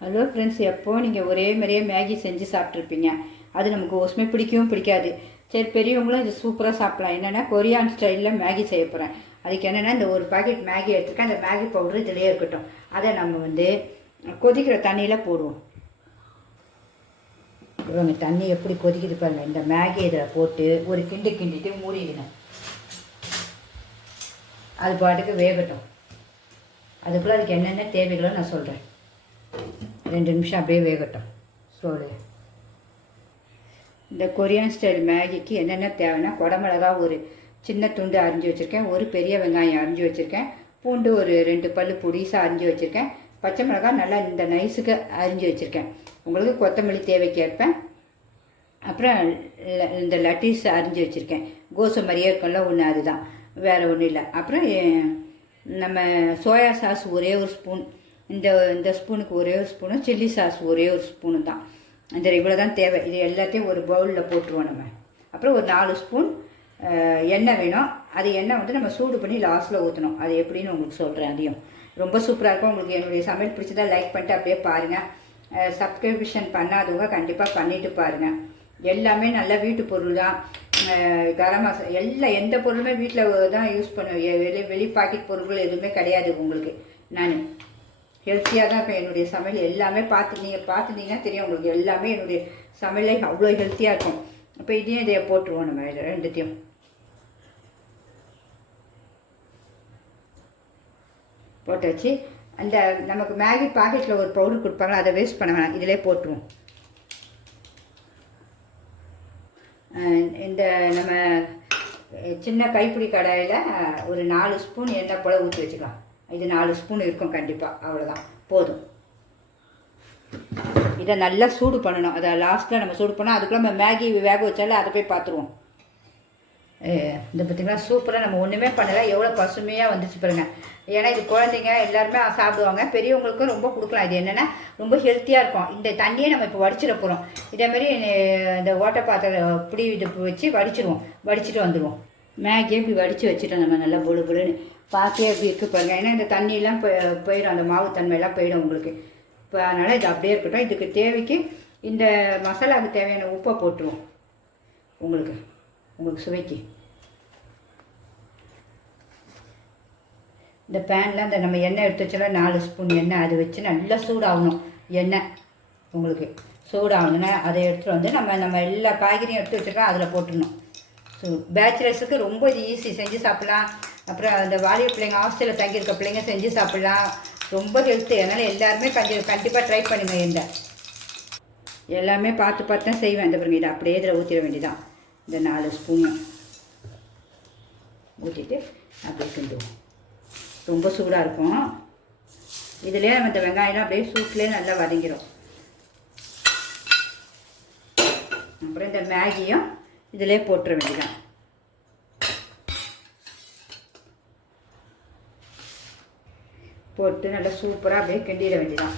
Hello friends, எப்போது நீங்கள் ஒரே மாதிரியே மேகி செஞ்சு சாப்பிட்ருப்பீங்க. அது நமக்கு ஒசுமே பிடிக்கவும் பிடிக்காது. சரி, பெரியவங்களும் இது சூப்பராக சாப்பிட்லாம். என்னென்னா கொரியான் ஸ்டைலில் மேகி செய்ய போகிறேன். அதுக்கு என்னென்னா இந்த ஒரு பாக்கெட் மேகி எடுத்துருக்கேன். அந்த மேகி பவுடர் இதிலே இருக்கட்டும். அதை நம்ம கொதிக்கிற தண்ணியில் போடுவோம். இவங்க தண்ணி எப்படி கொதிக்குது பாருங்கள். இந்த மேகி இதில் போட்டு ஒரு கிண்டிட்டு மூடிடுங்க. அது பாட்டுக்கு வேகட்டும். அதுக்குள்ளே அதுக்கு என்னென்ன தேவைகளோ நான் சொல்கிறேன். 2 நிமிஷம் அப்படியே வேகட்டும். சோறு இந்த கொரியன் ஸ்டைல் மேகிக்கு என்னென்ன தேவைன்னா, குடமிளகா ஒரு சின்ன துண்டு அரிஞ்சு வச்சுருக்கேன், ஒரு பெரிய வெங்காயம் அரிஞ்சு வச்சுருக்கேன், பூண்டு ஒரு 2 பல் பொடிசாக அரிஞ்சு வச்சுருக்கேன், பச்சை மிளகாய் நல்லா இந்த நைஸுக்கு அரிஞ்சு வச்சுருக்கேன். உங்களுக்கு கொத்தமல்லி தேவைக்கேற்பேன். அப்புறம் இந்த லட்டீஸ் அரிஞ்சு வச்சுருக்கேன். கோசை மாதிரியே இருக்கும்ல ஒன்று, அதுதான், வேறு ஒன்றும் இல்லை. அப்புறம் நம்ம சோயா சாஸ் ஒரே ஒரு ஸ்பூன், இந்த ஸ்பூனுக்கு ஒரே ஒரு ஸ்பூனு, சில்லி சாஸ் ஒரே ஒரு ஸ்பூனு தான். இந்த இவ்வளோ தான் தேவை. இது எல்லாத்தையும் ஒரு பவுலில் போட்டுருவோம் நம்ம. அப்புறம் ஒரு 4 ஸ்பூன் எண்ணெய் வேணும். அது எண்ணெய் நம்ம சூடு பண்ணி லாஸ்ட்டில் ஊற்றணும். அது எப்படின்னு உங்களுக்கு சொல்கிறேன். அதையும் ரொம்ப சூப்பராக இருக்கும். உங்களுக்கு என்னுடைய சமையல் பிடிச்சதா லைக் பண்ணிட்டு அப்படியே பாருங்கள். சப்ஸ்கிரிப்ஷன் பண்ணாதவங்க கண்டிப்பாக பண்ணிவிட்டு பாருங்கள். எல்லாமே நல்ல வீட்டு பொருள் தான். கரம் மசாலா எந்த பொருளுமே வீட்டில் தான் யூஸ் பண்ணுவேன். வெளி பாக்கெட் பொருட்கள் எதுவுமே கிடையாது. உங்களுக்கு நான் ஹெல்த்தியாக தான் இருக்கும். என்னுடைய சமையல் எல்லாமே பார்த்துட்டீங்கன்னா தெரியும் உங்களுக்கு. எல்லாமே என்னுடைய சமையலே அவ்வளோ ஹெல்த்தியாக இருக்கும். இப்போ இதையும் இதை போட்டுருவோம். நம்ம ரெண்டுத்தையும் போட்டாச்சு. அந்த நமக்கு மேகி பாக்கெட்டில் ஒரு பவுடர் கொடுப்பாங்களா, அதை வேஸ்ட் பண்ண வேணாம், இதிலே போட்டுருவோம். இந்த நம்ம சின்ன கைப்பிடி கடாயில் ஒரு 4 ஸ்பூன் எண்ணெய் போல் ஊற்றி வச்சுக்கலாம். இது 4 ஸ்பூன் இருக்கும் கண்டிப்பாக. அவ்வளோதான், போதும். இதை நல்லா சூடு பண்ணணும். அதை லாஸ்ட்டில் நம்ம சூடு பண்ணோம். அதுக்குள்ளே நம்ம மேகி வேக வச்சாலே அதை போய் பார்த்துருவோம். இந்த பார்த்திங்கன்னா சூப்பராக நம்ம ஒன்றுமே பண்ணலை, எவ்வளோ பசுமையாக வந்துச்சு பாருங்கள். ஏன்னா இது குழந்தைங்க எல்லாருமே சாப்பிடுவாங்க. பெரியவங்களுக்கும் ரொம்ப கொடுக்கலாம். இது என்னென்னா ரொம்ப ஹெல்த்தியாக இருக்கும். இந்த தண்ணியை நம்ம இப்போ வடிச்சிட போகிறோம். இதேமாரி இந்த ஓட்டை பாத்திரம் இப்படி இது வச்சு வடிச்சிட்டு வந்துடுவோம். மேகியை இப்படி வடித்து வச்சுட்டோம் நம்ம. நல்லா பொழுன்னு பார்க்கவே எப்படி இருக்குது பாருங்கள். ஏன்னா இந்த தண்ணியெலாம் போயிடும், அந்த மாவு தன்மையெல்லாம் போயிடும் உங்களுக்கு. இப்போ அதனால் இது அப்படியே இருக்கட்டும். இதுக்கு தேவைக்கு இந்த மசாலாவுக்கு தேவையான உப்பை போட்டுருவோம். உங்களுக்கு சுவைக்கு இந்த பேனில் இந்த நம்ம எண்ணெய் எடுத்து வச்சாலும் 4 ஸ்பூன் எண்ணெய் அது வச்சு நல்லா சூடாகணும். எண்ணெய் உங்களுக்கு சூடாகணுன்னா அதை எடுத்துகிட்டு நம்ம எல்லா காய்கறியும் எடுத்து வச்சுருக்கோம், அதில் போட்டுடணும். ஸோ பேச்சுலர்ஸுக்கு ரொம்ப இது ஈஸி, செஞ்சு சாப்பிட்லாம். அப்புறம் அந்த வாலிப பிள்ளைங்க, ஹாஸ்டலில் தங்கியிருக்க பிள்ளைங்க செஞ்சு சாப்பிட்லாம். ரொம்ப ஹெல்த்து. அதனால் எல்லாருமே கண்டிப்பாக ட்ரை பண்ணுங்கள். எல்லாமே பார்த்து தான் செய்வேன். இந்த பாருங்க, இதை அப்படியே இதில் ஊற்றிட வேண்டியதான். இந்த 4 ஸ்பூனையும் ஊற்றிட்டு அப்படியே கிண்டுவோம். ரொம்ப சூடாக இருக்கும். இதுலேயே நம்ம இந்த வெங்காயம்லாம் அப்படியே சூட்லேயே நல்லா வதங்கிடும். அப்புறம் இந்த மேகியும் இதிலே போட்டுற வேண்டியதான். போட்டு நல்லா சூப்பராக அப்படியே கிண்டிட வேண்டியதான்.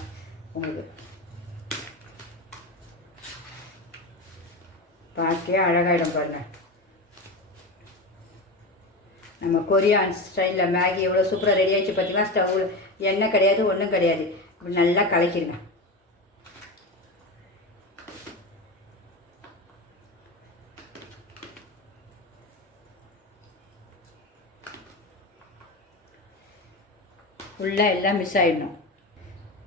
உங்களுக்கு பார்க்கவே அழகாயிடும் பாருங்கள். நம்ம கொரியான் ஸ்டைலில் மேகி எவ்வளோ சூப்பராக ரெடி ஆகிடுச்சு பார்த்தீங்கன்னா. ஸ்டவ்வில் எண்ணெய் கிடையாது, ஒன்றும் கிடையாது. இப்படி நல்லா கலக்கிடுங்க. ஃபுல்லாக எல்லாம் மிஸ் ஆகிடணும்.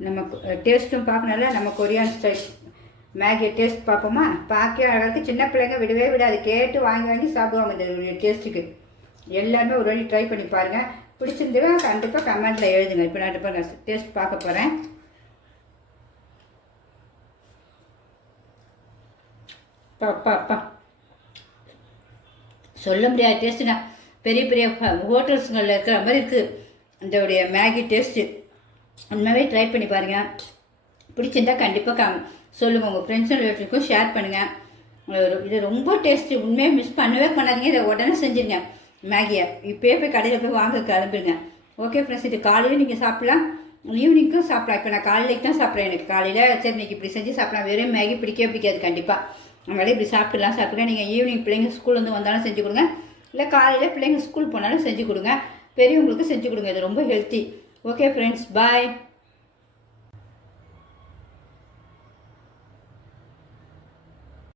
நம்ம டேஸ்ட்டும் பார்க்கணும்ல. நம்ம கொரியான் ஸ்டைல் மேகி டேஸ்ட் பார்ப்போமா? பார்க்க அழகாக சின்ன பிள்ளைங்க விடவே விடாது, கேட்டு வாங்கி சாப்பிடுவாங்க. இந்த டேஸ்ட்டுக்கு எல்லாருமே ஒரு வழி ட்ரை பண்ணி பாருங்கள். பிடிச்சிருந்தா கண்டிப்பாக கமெண்ட்டில் எழுதுங்க. இப்போ நான் இப்போ டேஸ்ட் பார்க்க போகிறேன். அப்பா சொல்ல முடியாத டேஸ்ட்டுங்க. பெரிய ஹோட்டல்ஸுங்களில் இருக்கிற மாதிரி இருக்குது இதோடைய மேகி டேஸ்ட்டு. உண்மையாகவே ட்ரை பண்ணி பாருங்கள். பிடிச்சிருந்தா கண்டிப்பாக சொல்லுங்கள். உங்கள் ஃப்ரெண்ட்ஸ் அண்ட் ரிலேட்டிவ்ஸ்க்கும் ஷேர் பண்ணுங்கள். இது ரொம்ப டேஸ்ட்டு. உண்மையாக மிஸ் பண்ணவே பண்ணாதீங்க. இதை உடனே செஞ்சுருங்க. மேகியை இப்போயே போய் கடையில் போய் வாங்க கிளம்புங்க. ஓகே ஃப்ரெண்ட்ஸ், இது காலையில் நீங்கள் சாப்பிட்லாம், ஈவினிங்க்கும் சாப்பிட்லாம். இப்போ நான் காலையிலேக்கு தான் சாப்பிட்றேன். எனக்கு காலையில் சரி இன்றைக்கி இப்படி செஞ்சு சாப்பிட்லாம். வெறும் மேகி பிடிக்காது கண்டிப்பாக. அதனால இப்படி சாப்பிட்டுங்க. நீங்கள் ஈவினிங் பிள்ளைங்க ஸ்கூல்லேருந்து வந்தாலும் செஞ்சு கொடுங்க, இல்லை காலையில் பிள்ளைங்க ஸ்கூல் போனாலும் செஞ்சு கொடுங்க. பெரியவங்களுக்கு செஞ்சு கொடுங்க. இது ரொம்ப ஹெல்த்தி. ஓகே ஃப்ரெண்ட்ஸ், பாய்.